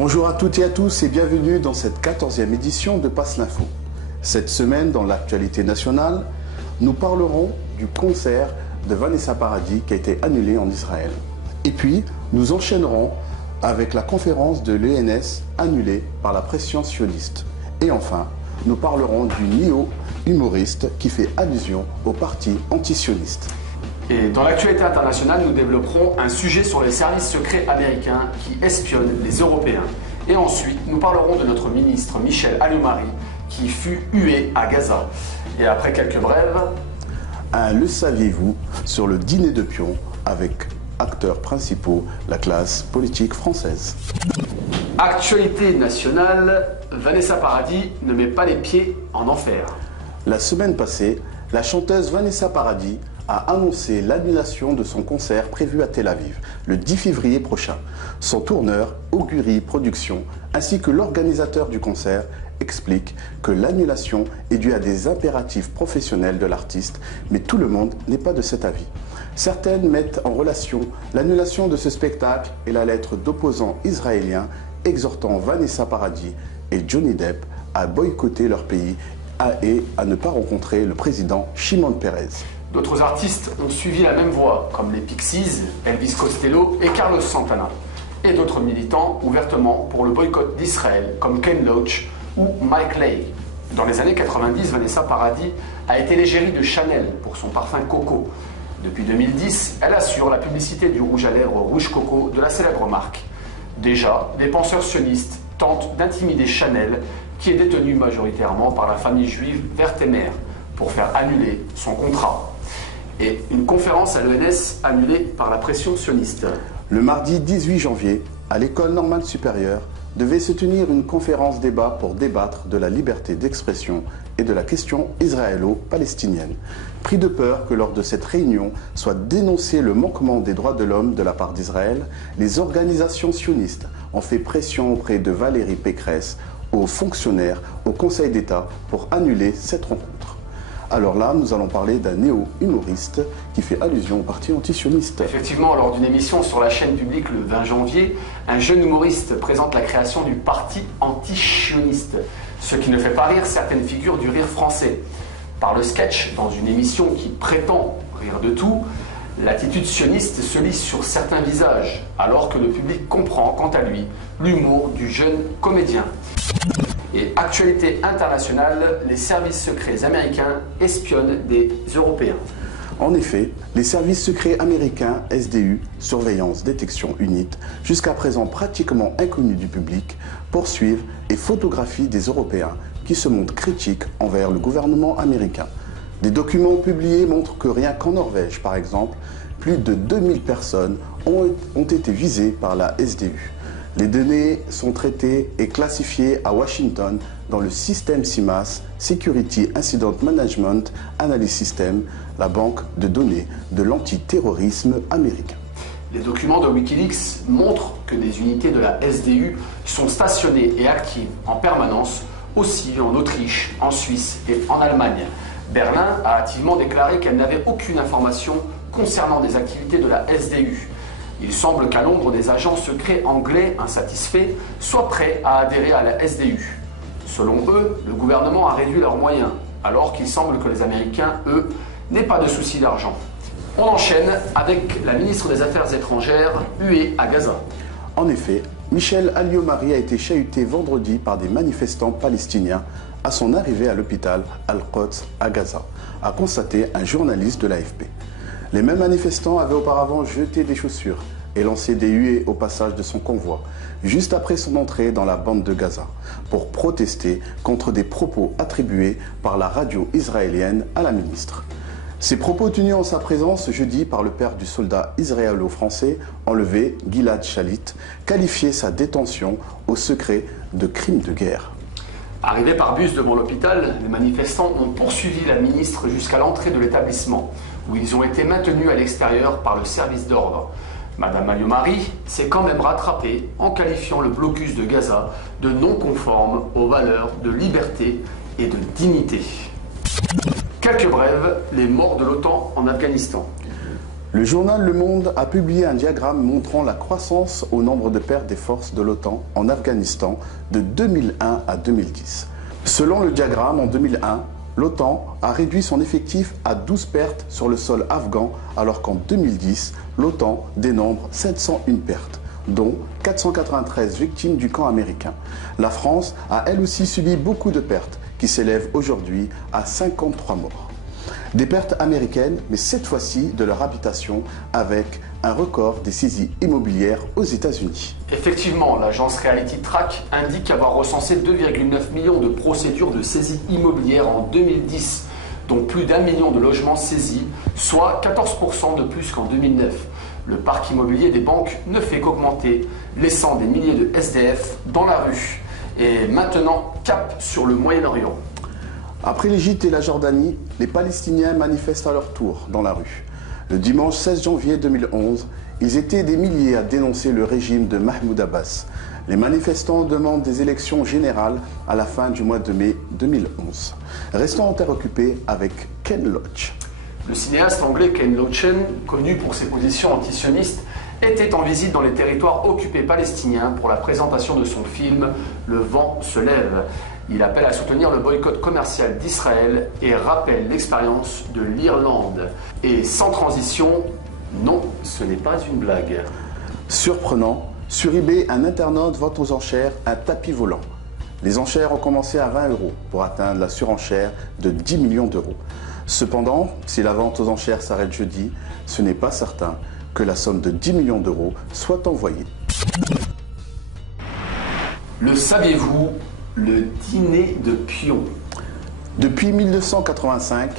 Bonjour à toutes et à tous et bienvenue dans cette 14e édition de Passe l'Info. Cette semaine, dans l'actualité nationale, nous parlerons du concert de Vanessa Paradis qui a été annulé en Israël. Et puis, nous enchaînerons avec la conférence de l'ENS annulée par la pression sioniste. Et enfin, nous parlerons du néo-humoriste qui fait allusion au parti antisioniste. Et dans l'actualité internationale, nous développerons un sujet sur les services secrets américains qui espionnent les Européens. Et ensuite, nous parlerons de notre ministre Michel Alliot-Marie qui fut hué à Gaza. Et après quelques brèves... Le saviez-vous sur le dîner de pion avec acteurs principaux, la classe politique française. Actualité nationale, Vanessa Paradis ne met pas les pieds en enfer. La semaine passée, la chanteuse Vanessa Paradis a annoncé l'annulation de son concert prévu à Tel Aviv le 10 février prochain. Son tourneur, Augury Productions, ainsi que l'organisateur du concert, expliquent que l'annulation est due à des impératifs professionnels de l'artiste, mais tout le monde n'est pas de cet avis. Certaines mettent en relation l'annulation de ce spectacle et la lettre d'opposants israéliens exhortant Vanessa Paradis et Johnny Depp à boycotter leur pays et à ne pas rencontrer le président Shimon Peres. D'autres artistes ont suivi la même voie, comme les Pixies, Elvis Costello et Carlos Santana. Et d'autres militants ouvertement pour le boycott d'Israël, comme Ken Loach ou Mike Leigh. Dans les années 90, Vanessa Paradis a été l'égérie de Chanel pour son parfum Coco. Depuis 2010, elle assure la publicité du rouge à lèvres Rouge Coco de la célèbre marque. Déjà, les penseurs sionistes tentent d'intimider Chanel, qui est détenue majoritairement par la famille juive Werthemer, pour faire annuler son contrat. Et une conférence à l'ENS annulée par la pression sioniste. Le mardi 18 janvier, à l'École normale supérieure, devait se tenir une conférence débat pour débattre de la liberté d'expression et de la question israélo-palestinienne. Pris de peur que lors de cette réunion soit dénoncé le manquement des droits de l'homme de la part d'Israël, les organisations sionistes ont fait pression auprès de Valérie Pécresse, aux fonctionnaires, au Conseil d'État pour annuler cette rencontre. Alors là, nous allons parler d'un néo-humoriste qui fait allusion au parti antisioniste. Effectivement, lors d'une émission sur la chaîne publique le 20 janvier, un jeune humoriste présente la création du parti antisioniste, ce qui ne fait pas rire certaines figures du rire français. Par le sketch, dans une émission qui prétend rire de tout, l'attitude sioniste se lit sur certains visages, alors que le public comprend, quant à lui, l'humour du jeune comédien. Et actualité internationale, les services secrets américains espionnent des Européens. En effet, les services secrets américains SDU, Surveillance Détection Unit, jusqu'à présent pratiquement inconnus du public, poursuivent et photographient des Européens qui se montrent critiques envers le gouvernement américain. Des documents publiés montrent que rien qu'en Norvège, par exemple, plus de 2000 personnes ont été visées par la SDU. Les données sont traitées et classifiées à Washington dans le système CIMAS, Security Incident Management Analysis System, la banque de données de l'antiterrorisme américain. Les documents de Wikileaks montrent que des unités de la SDU sont stationnées et actives en permanence aussi en Autriche, en Suisse et en Allemagne. Berlin a activement déclaré qu'elle n'avait aucune information concernant des activités de la SDU. Il semble qu'à Londres, des agents secrets anglais insatisfaits soient prêts à adhérer à la SDU. Selon eux, le gouvernement a réduit leurs moyens, alors qu'il semble que les Américains, eux, n'aient pas de souci d'argent. On enchaîne avec la ministre des Affaires étrangères, huée à Gaza. En effet, Michel Alliot-Marie a été chahuté vendredi par des manifestants palestiniens à son arrivée à l'hôpital Al-Quds à Gaza, a constaté un journaliste de l'AFP. Les mêmes manifestants avaient auparavant jeté des chaussures et lancé des huées au passage de son convoi, juste après son entrée dans la bande de Gaza, pour protester contre des propos attribués par la radio israélienne à la ministre. Ces propos tenus en sa présence jeudi par le père du soldat israélo-français enlevé, Gilad Shalit, qualifiait sa détention au secret de crime de guerre. Arrivés par bus devant l'hôpital, les manifestants ont poursuivi la ministre jusqu'à l'entrée de l'établissement, où ils ont été maintenus à l'extérieur par le service d'ordre. Madame Alliot-Marie s'est quand même rattrapée en qualifiant le blocus de Gaza de non conforme aux valeurs de liberté et de dignité. Quelques brèves, les morts de l'OTAN en Afghanistan. Le journal Le Monde a publié un diagramme montrant la croissance au nombre de pertes des forces de l'OTAN en Afghanistan de 2001 à 2010. Selon le diagramme, en 2001, l'OTAN a réduit son effectif à 12 pertes sur le sol afghan, alors qu'en 2010, l'OTAN dénombre 701 pertes, dont 493 victimes du camp américain. La France a elle aussi subi beaucoup de pertes, qui s'élèvent aujourd'hui à 53 morts. Des pertes américaines, mais cette fois-ci de leur habitation, avec un record des saisies immobilières aux États-Unis. Effectivement, l'agence Reality Track indique avoir recensé 2,9 millions de procédures de saisie immobilière en 2010, dont plus d'1 million de logements saisis, soit 14% de plus qu'en 2009. Le parc immobilier des banques ne fait qu'augmenter, laissant des milliers de SDF dans la rue. Et maintenant, cap sur le Moyen-Orient. Après l'Égypte et la Jordanie, les Palestiniens manifestent à leur tour dans la rue. Le dimanche 16 janvier 2011, ils étaient des milliers à dénoncer le régime de Mahmoud Abbas. Les manifestants demandent des élections générales à la fin du mois de mai 2011. Restons en terre occupée avec Ken Loach. Le cinéaste anglais Ken Loach, connu pour ses positions antisionistes, était en visite dans les territoires occupés palestiniens pour la présentation de son film « Le vent se lève ». Il appelle à soutenir le boycott commercial d'Israël et rappelle l'expérience de l'Irlande. Et sans transition, non, ce n'est pas une blague. Surprenant, sur eBay, un internaute vend aux enchères un tapis volant. Les enchères ont commencé à 20 € pour atteindre la surenchère de 10 millions d'euros. Cependant, si la vente aux enchères s'arrête jeudi, ce n'est pas certain que la somme de 10 millions d'euros soit envoyée. Le saviez-vous ? Le dîner de pion. Depuis 1985,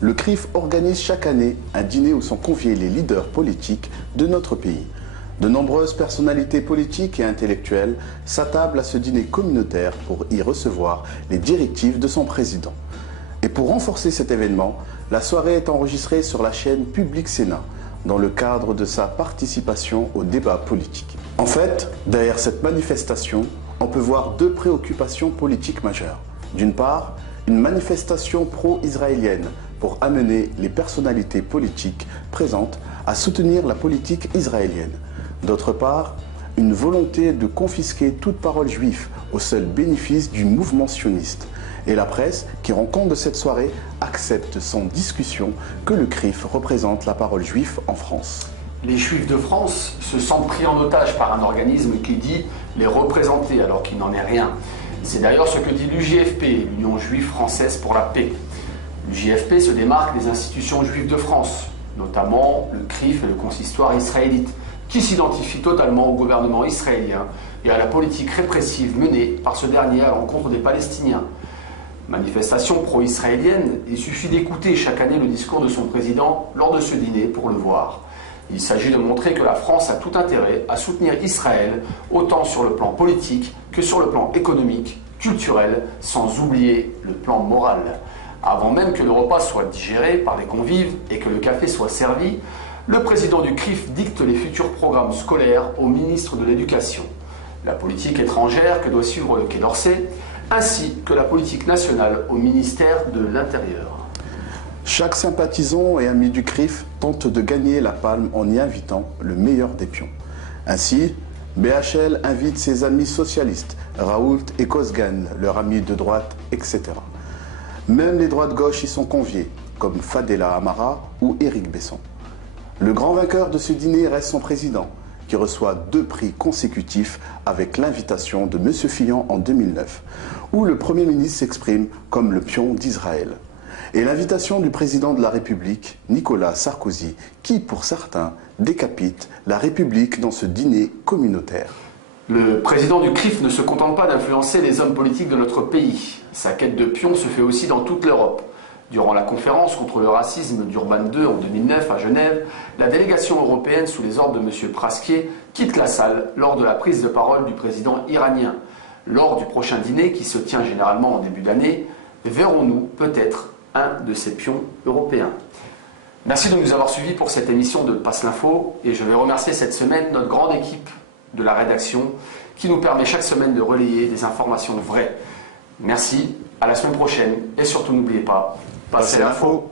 le CRIF organise chaque année un dîner où sont conviés les leaders politiques de notre pays. De nombreuses personnalités politiques et intellectuelles s'attablent à ce dîner communautaire pour y recevoir les directives de son président. Et pour renforcer cet événement, la soirée est enregistrée sur la chaîne Public Sénat, dans le cadre de sa participation au débat politique. En fait, derrière cette manifestation, on peut voir deux préoccupations politiques majeures. D'une part, une manifestation pro-israélienne pour amener les personnalités politiques présentes à soutenir la politique israélienne. D'autre part, une volonté de confisquer toute parole juive au seul bénéfice du mouvement sioniste. Et la presse, qui rend compte de cette soirée, accepte sans discussion que le CRIF représente la parole juive en France. Les Juifs de France se sentent pris en otage par un organisme qui dit les représenter alors qu'il n'en est rien. C'est d'ailleurs ce que dit l'UJFP, l'Union Juive Française pour la Paix. L'UJFP se démarque des institutions juives de France, notamment le CRIF et le consistoire israélite, qui s'identifient totalement au gouvernement israélien et à la politique répressive menée par ce dernier à l'encontre des Palestiniens. Manifestation pro-israélienne, il suffit d'écouter chaque année le discours de son président lors de ce dîner pour le voir. Il s'agit de montrer que la France a tout intérêt à soutenir Israël, autant sur le plan politique que sur le plan économique, culturel, sans oublier le plan moral. Avant même que le repas soit digéré par les convives et que le café soit servi, le président du CRIF dicte les futurs programmes scolaires au ministre de l'Éducation. La politique étrangère que doit suivre le Quai d'Orsay, ainsi que la politique nationale au ministère de l'Intérieur. Chaque sympathisant et ami du CRIF tente de gagner la palme en y invitant le meilleur des pions. Ainsi, BHL invite ses amis socialistes, Raoult et Kozgan, leurs amis de droite, etc. Même les droites-gauches y sont conviés, comme Fadela Amara ou Éric Besson. Le grand vainqueur de ce dîner reste son président, qui reçoit 2 prix consécutifs avec l'invitation de M. Fillon en 2009, où le Premier ministre s'exprime comme le pion d'Israël. Et l'invitation du président de la République, Nicolas Sarkozy, qui, pour certains, décapite la République dans ce dîner communautaire. Le président du CRIF ne se contente pas d'influencer les hommes politiques de notre pays. Sa quête de pion se fait aussi dans toute l'Europe. Durant la conférence contre le racisme d'Urban II en 2009 à Genève, la délégation européenne sous les ordres de M. Praskier quitte la salle lors de la prise de parole du président iranien. Lors du prochain dîner, qui se tient généralement en début d'année, verrons-nous peut-être un de ces pions européens. Merci de nous avoir suivis pour cette émission de Passe l'Info et je vais remercier cette semaine notre grande équipe de la rédaction qui nous permet chaque semaine de relayer des informations vraies. Merci, à la semaine prochaine et surtout n'oubliez pas, passez l'info.